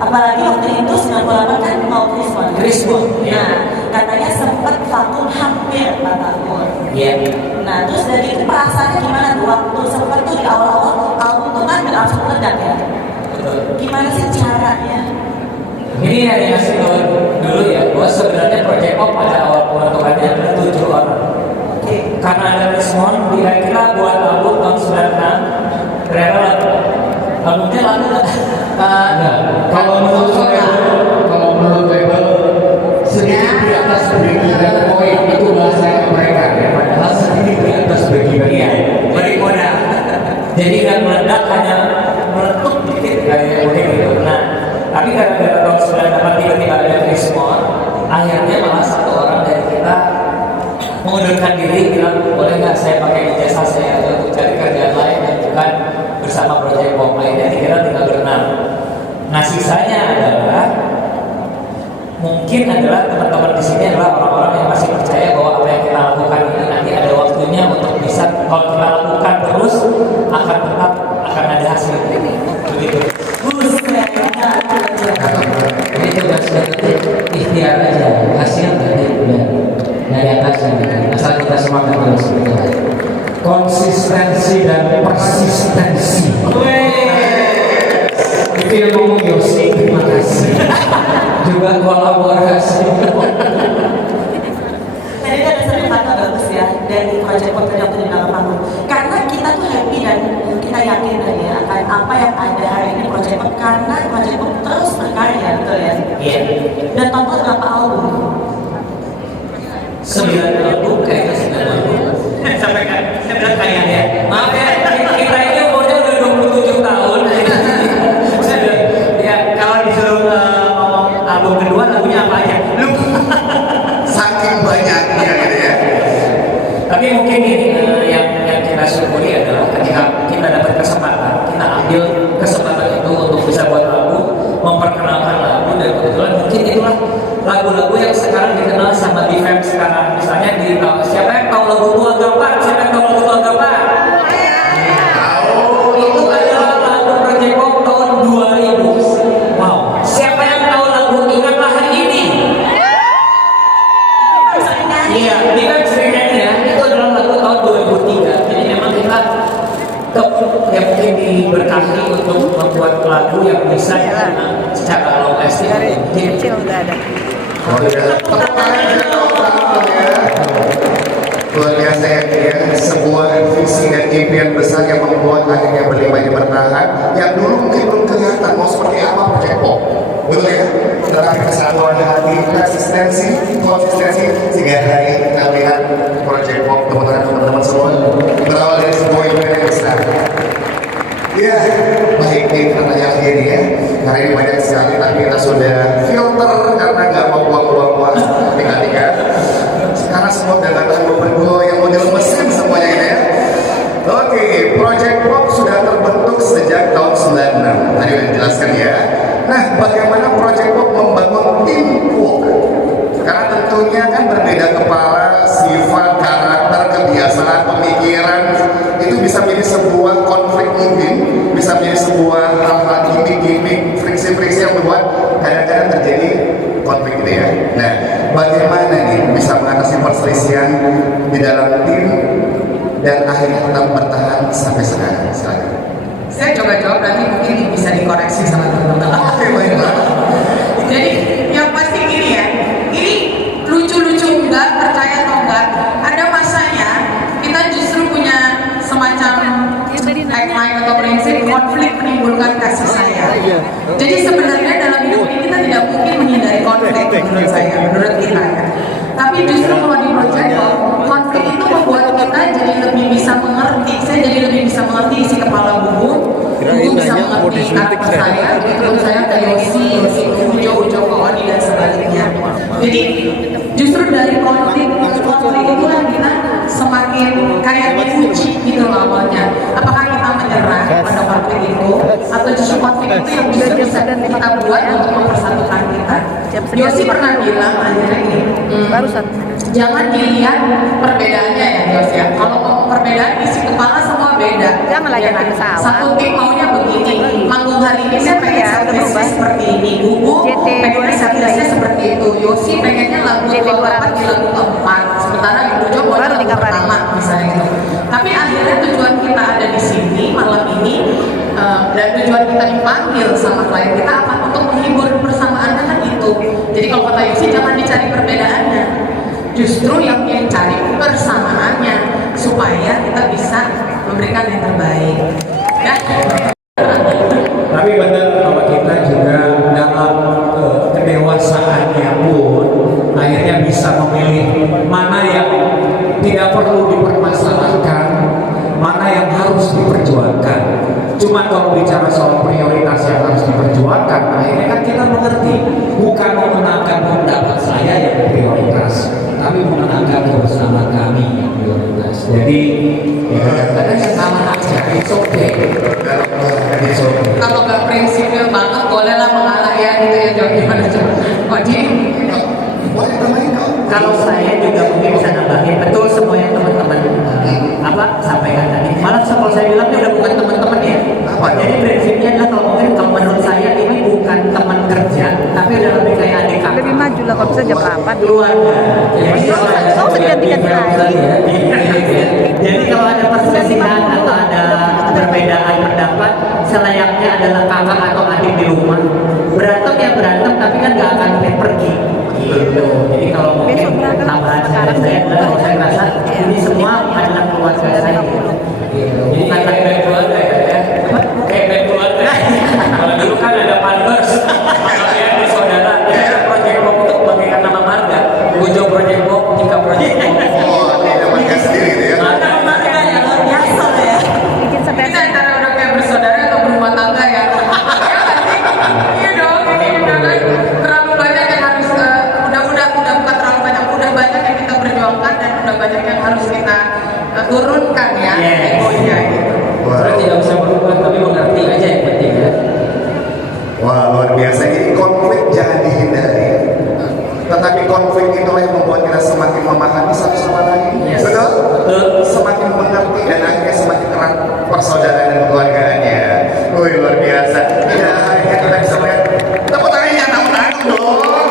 Apalagi waktu itu 98 kan mau Krismon. Nah, katanya sempat vakum hampir 4 tahun. Iya. Nah, terus dari itu perasaannya gimana tuh? Waktu sempat tuh di awal-awal album tuh kan langsung meledak ya. Gimana sih caranya? Ini yang ngasih tahu dulu ya, bahwa sebenarnya Project Pop pada awal pembentukannya ada 7 orang. Oke. Karena ada respon, kira-kira buat album tahun 96 berapa lagu? Albumnya lagu nggak? Kalau menurut label sedikit di atas break-even point itu bahasanya mereka ya. Padahal sedikit di atas break-even. Iya, beri modal. Jadi nggak meledak, hanya meletup dikit kayak gitu. Nah, tapi gara-gara tahun 98 tiba-tiba ada respon, akhirnya malah 1 orang dari kita mengundurkan diri, bilang boleh nggak saya pakai ijazah saya untuk cari kerjaan lain dan bukan bersama Project Pop lain. Jadi kita tinggal berenam. Nah sisanya adalah mungkin adalah teman-teman di sini adalah orang-orang yang masih percaya bahwa apa yang kita lakukan ini nanti ada waktunya untuk bisa, kalau kita lakukan terus akan tetap akan ada hasil begitu. Ini tugas ikhtiar aja, hasil dari atas asal kita semangat terus. Konsistensi dan persistensi. Itu yang ngomong Yosi, terima kasih. Juga kolaborasi. Tadi ada satu kata bagus ya dari Project Pop tadi waktu di belakang panggung. Karena kita tuh happy dan kita yakin tadi ya akan apa yang ada hari ini Project Pop, karena Project Pop terus berkarya, betul ya? Iya. Dan total berapa album? 9 album, kayaknya 9 album. Sampai kan, saya bilang kayak ya. Maaf ya, kita ini umurnya udah 27 tahun. Ya, kalau disuruh ngomong album kedua, lagunya apa aja? Lupa. Saking banyaknya gitu ya. Tapi mungkin ini yang kita syukuri adalah ketika kita dapat kesempatan, kita ambil kesempatan itu untuk bisa buat lagu, memperkenalkan lagu, dan kebetulan mungkin itulah lagu-lagu yang sekarang dikenal sama di fans sekarang. Misalnya di siapa yang tahu lagu Tua Gampang? Siapa yang tahu lagu Tua Gampang? Itu adalah lagu Project Pop tahun 2000. Wow. Siapa yang tahu lagu Ingatlah Hari Ini? Iya, ini kan sering nyanyi ya. Itu adalah lagu tahun 2003. Jadi memang kita ya mungkin diberkati untuk membuat lagu yang bisa secara long lasting. Dari kecil udah ada. Luar biasa ya, sebuah visi dan impian besar yang membuat akhirnya berlima ini bertahan. Yang dulu mungkin belum kelihatan mau seperti apa Project Pop, betul ya? Tetapi kesatuan hati, konsistensi sehingga hari ini kita lihat Project Pop, teman-teman semua berawal dari sebuah impian yang besar. Ya, baik ini pertanyaan akhir ya. Hari ini banyak sekali, tapi kita sudah filter karena nggak mau buang-buang waktu tiga-tiga. Sekarang semua datang berdua yang model mesin semuanya ini ya. Oke, Project Pop sudah terbentuk sejak tahun 96. Tadi udah dijelaskan ya. Nah, bagaimana Project Pop membangun teamwork? Karena tentunya kan berbeda kepala, sifat, karakter, kebiasaan, pemikiran. Itu bisa menjadi sebuah konflik mungkin, bisa menjadi sebuah hal-hal gimmick-gimmick, friksi-friksi yang membuat kadang-kadang terjadi konflik. gitu ya. Nah, bagaimana nih bisa mengatasi perselisihan di dalam tim dan akhirnya tetap bertahan sampai sekarang? Silakan. Saya coba jawab, nanti mungkin bisa dikoreksi sama teman-teman. Oke, baiklah. Jadi yang pasti gini ya, ini lucu-lucu enggak, percaya atau enggak, ada masanya kita justru punya semacam tagline atau prinsip konflik menimbulkan kasih sayang. Jadi sebenarnya dalam hidup ini kita tidak mungkin menghindari konflik menurut saya, menurut kita ya. Tapi justru kalau di Project konflik itu membuat kita jadi lebih bisa mengerti. Saya jadi lebih bisa mengerti isi kepala Bubu bisa mengerti karakter saya, terus saya ke Yosi Ujo ke Odi dan sebaliknya. Jadi justru dari konflik itulah kita semakin kayak diuji gitu loh awalnya. Apakah kita menyerah pada konflik itu, atau justru konflik itu yang bisa kita buat untuk mempersatukan kita. Yosi pernah bilang akhirnya gini, jangan dilihat perbedaannya ya Yos ya. Kalau mau perbedaan isi kepala semua beda. Jangan lagi kan? pesawat. Satu tim maunya begini. Manggung hari ini saya pengen setlistnya seperti ini. Bubu pengennya setlistnya seperti itu. Yosi pengennya lagu 28 di lagu keempat. Sementara Ujo mau lagu pertama misalnya gitu. Tapi akhirnya tujuan kita ada di sini malam ini dan tujuan kita dipanggil sama klien kita apa? Untuk menghibur persamaannya kan itu. Jadi kalau kata Yosi jangan dicari perbedaannya. Justru yang dicari persamaannya supaya kita bisa memberikan yang terbaik. Ya. Tapi benar bahwa kita juga dalam kedewasaannya pun akhirnya bisa memilih mana yang tidak perlu dipermasalahkan, mana yang harus diperjuangkan. Cuma kalau bicara soal prioritas yang harus diperjuangkan, akhirnya kan kita mengerti bukan memenangkan pendapat saya yang prioritas, tapi memenangkan bersama kami yang prioritas. Jadi kadang-kadang yang kalah aja, it's okay. Kalau nggak prinsipil banget, bolehlah mengalah ya gitu ya. Jawab gimana coba? Odi? Kalau saya juga mungkin bisa nambahin, betul semua yang teman-teman sampaikan tadi. Malah kalau saya bilang ini udah bukan teman-teman ya. Jadi prinsipnya adalah kalau menurut saya ini bukan teman kerja, tapi udah lebih kayak adik kakak. Lebih maju lah kalau bisa jam 8. Keluarga. Oh, seganti-ganti lagi. Jadi kalau ada perselisihan atau ada perbedaan pendapat, selayaknya adalah kakak atau adik di rumah. Berantem ya berantem, tapi kan gak akan pergi. Gitu. Jadi kalau mungkin tambahan saya adalah saya rasa ini semua adalah keluarga saya. Jadi kayak keluarga ya, kayak keluarga. Kalau dulu kan ada Panbers, kalian bersaudara. Jadi Project Pop itu bagaikan nama marga. Ujo Project Pop, Tika Project Pop. Oh, ada marga sendiri gitu ya. Nama marga ya luar biasa ya. Ini antara udah kayak bersaudara atau berumah tangga ya. Iya dong, ini udah kan terlalu banyak yang harus udah bukan terlalu banyak, udah banyak yang kita perjuangkan dan udah banyak yang harus kita turunkan ya egonya gitu. Terus tidak usah berubah tapi mengerti aja yang penting ya. Wah, luar biasa. Jadi konflik jangan dihindari. Tetapi konflik itulah yang membuat kita semakin memahami satu sama lain. Yes. Betul? Betul. Semakin mengerti dan akhirnya semakin erat persaudaraan dan keluargaannya. Wih, luar biasa. Ya, akhirnya kita bisa melihat. Tepuk tangan yang tahu-tahu dong.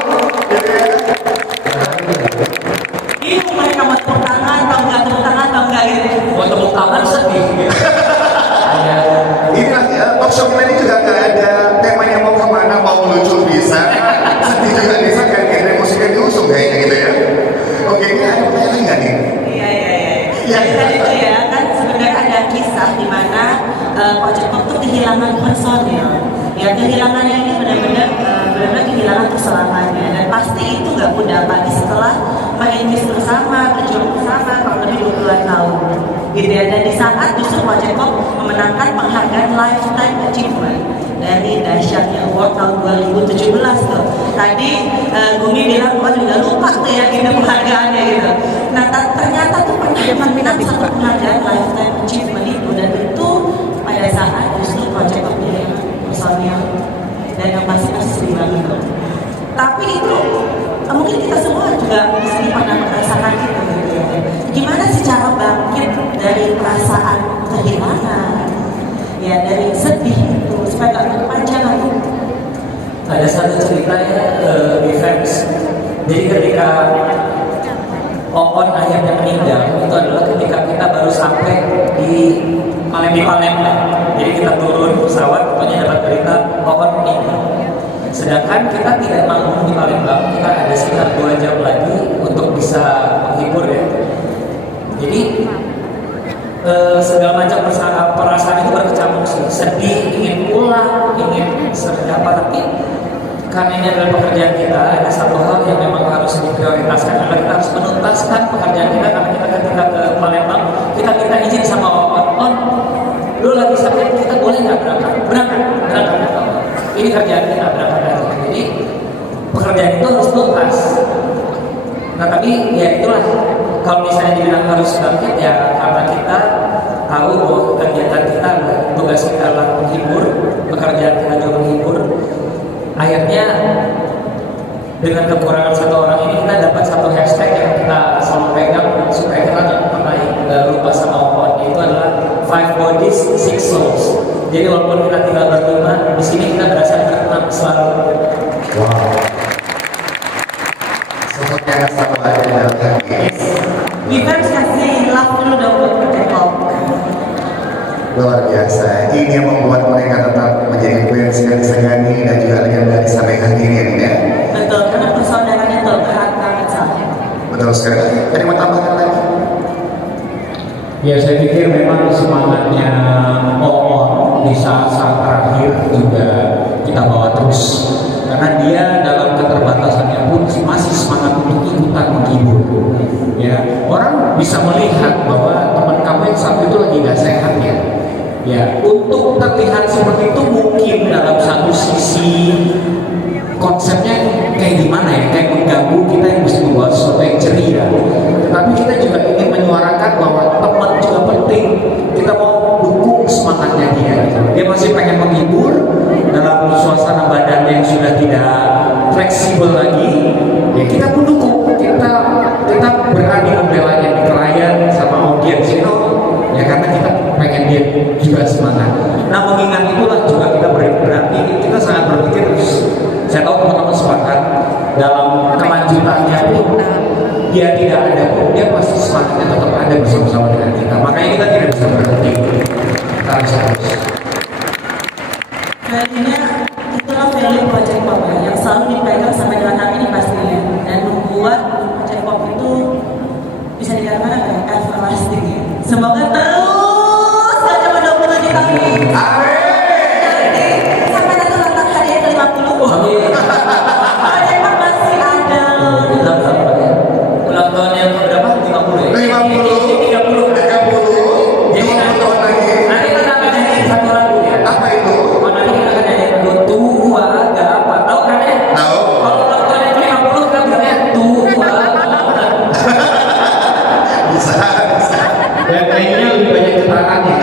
Gitu ya. Ini mereka mau tepuk tangan atau enggak gitu. Mau tepuk tangan sedih. Inilah talk show kita ini juga nggak ada temanya mau kemana, mau lucu bisa, sedih juga bisa, kayak genre musiknya diusung kayaknya gitu ya. Oke, ini ada pertanyaan nggak nih? Iya. Iya. Jadi tadi itu ya kan sebenarnya ada kisah di mana Project Pop itu kehilangan personil. Ya kehilangannya ini benar-benar kehilangan keselamatannya dan pasti itu nggak mudah apalagi setelah merintis bersama, berjuang bersama kurang lebih 20 tahun. Gitu ya, dan di saat justru Project Pop memenangkan penghargaan Lifetime Achievement dari Dahsyatnya Award tahun 2017 tuh. Tadi Gumi bilang bahwa juga lupa tuh ya gitu penghargaannya gitu. Nah ternyata tuh pernah menang satu penghargaan Lifetime Achievement itu, dan itu pada saat justru Project Pop personil dan yang pasti sedih banget. Tapi itu mungkin kita semua juga mesti pernah merasakan itu gitu ya. Gimana sih cara bangkit dari perasaan kehilangan, ya dari sedih itu supaya gak berkepanjangan tuh. ada satu cerita ya di Fans. Jadi ketika Oon akhirnya meninggal, itu adalah ketika kita baru sampai di Palembang. Jadi kita turun pesawat, pokoknya dapat berita Oon meninggal. Sedangkan kita tidak manggung di Palembang, kita ada sekitar 2 jam lagi untuk bisa menghibur ya. Jadi segala macam perasaan itu berkecamuk sih, sedih, ingin pulang, ingin apa, tapi karena ini adalah pekerjaan kita, ada satu hal yang memang harus diprioritaskan, adalah kita harus menuntaskan pekerjaan kita. Karena kita ketika ke Palembang, kita minta izin sama On, lu lagi sakit, kita boleh nggak berangkat. Ini kerjaan kita, berangkat aja. Jadi pekerjaan itu harus tuntas. Nah tapi ya itulah, kalau misalnya dibilang harus bangkit ya karena kita tahu bahwa kegiatan kita, tugas kita adalah menghibur, pekerjaan kita juga menghibur. Akhirnya dengan kekurangan satu orang ini kita dapat satu hashtag yang kita selalu pegang supaya kita nggak pernah lupa sama Oon, itu adalah 5 bodies 6 souls. Jadi walaupun kita tinggal berlima, di sini kita berasa berenam selalu. Wow. Seperti yang selalu ada dalam hati. Defense kasih love dulu dong buat Project Pop. Luar biasa. Ini yang membuat mereka tetap menjadi fans yang disegani dan juga legenda sampai hadirin ya. Betul, karena persaudaraan itu erat banget soalnya. Betul sekali. Ada yang mau tambahkan lagi? Ya saya pikir memang semangatnya Oon di saat-saat terakhir juga kita bawa terus, karena dia dalam keterbatasannya pun masih semangat untuk ikutan menghibur. Ya, orang bisa melihat bahwa teman kamu yang satu itu lagi nggak sehat ya. Ya, untuk terlihat seperti itu mungkin dalam satu sisi konsepnya kayak gimana ya, kayak mengganggu kita yang mesti membuat sesuatu yang ceria. Tetapi kita juga ingin menyuarakan bahwa teman juga penting. Kita mau dukung semangatnya dia. Dia masih pengen menghibur dalam suasana badan yang sudah tidak fleksibel lagi. Ya kita pun dukung. Kita berani membelanya di klien sama audiens itu. Ya karena kita pengen dia juga semangat. Nah mengingat itulah juga kita berarti kita sangat berpikir. Saya tahu teman-teman sepakat dalam kelanjutannya pun dia tidak ada pun dia pasti semangatnya tetap ada bersama-sama dengan kita. Makanya kita tidak bisa berhenti. Kita harus terus. Value-nya itulah value Project Pop yang selalu dipegang sampai dengan hari ini pastinya, dan membuat Project Pop itu bisa dikatakan apa ya, everlasting ya. Semoga terus saja pada di kami. Sampai nanti ulang hadiah ke-50. Project Pop masih ada. Ulang tahun yang berapa? 50 ya? 50. 30. Jadi tahun lagi. Nanti kita akan nyanyi satu lagu ya. Apa itu? Nanti kita akan nyanyi lagu tua gak apa. Tahu kan ya? Tahu. Kalau ulang tahun yang 50 kita bilangnya tua. Bisa. Dan kayaknya lebih banyak getarannya.